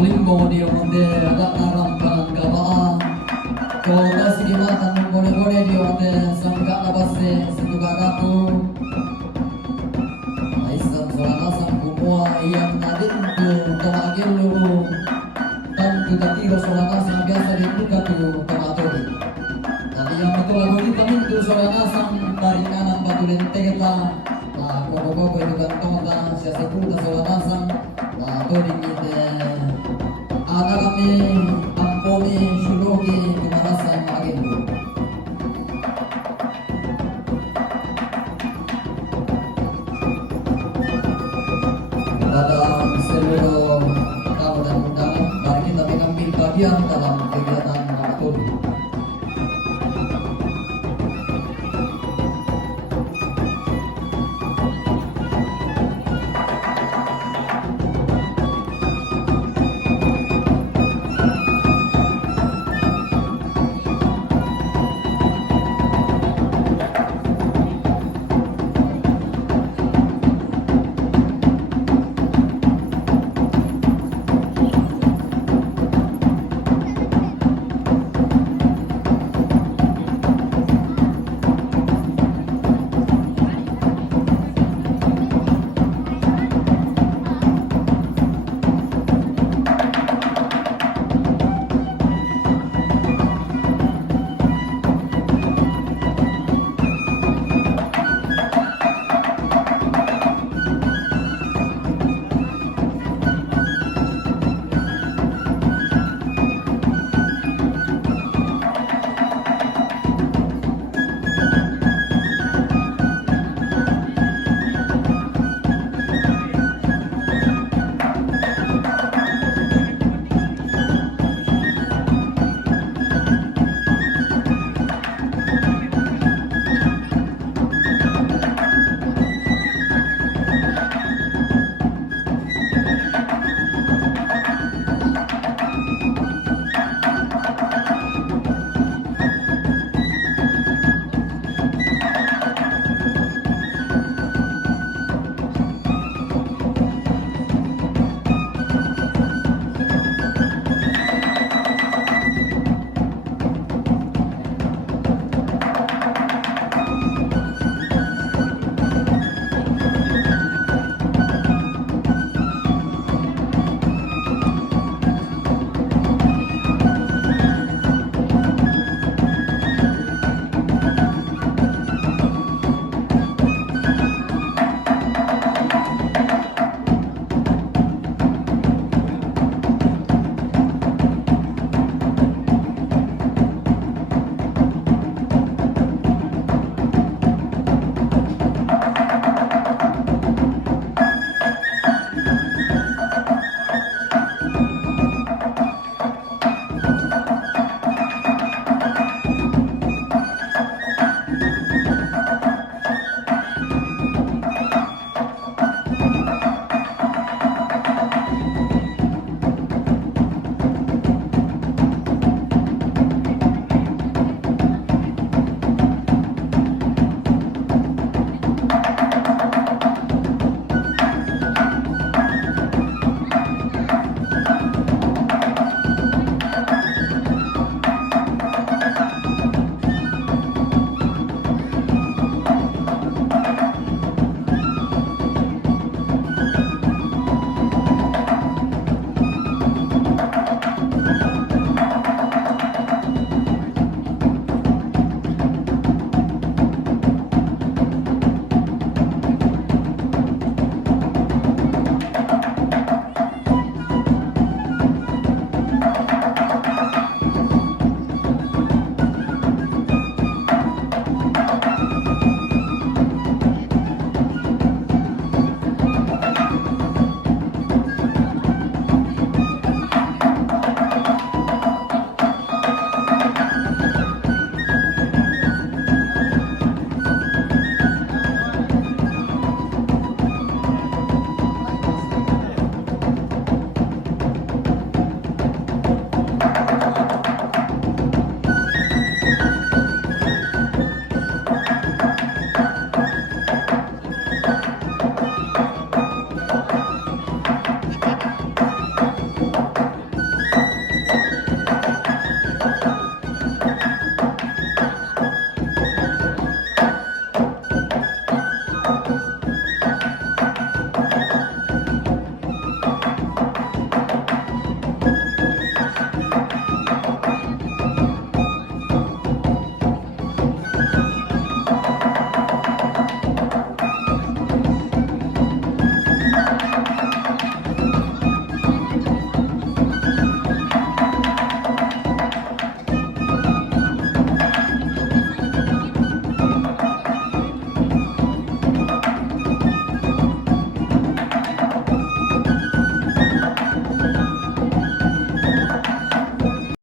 limbo dia onde agak narampan kabaa. Kau kasih di mata bone-bone dia onde sangka nabase setuga kaku. Aisan solana sang kumua yang nadin tu tomagil lu. Tantu tatiro solana sang biasa dibuka tu tomaturi. Tadi yang betul lagu kita mintu solana sang dari kanan batu lente kita. Koko itu kantong ta siya seputa solana sang. Bato dingin ada kami ampomi sulugi kumarasan agendu. Kepada seluruh tamu dan undangan, mari kita mengambil bagian dalam kegiatan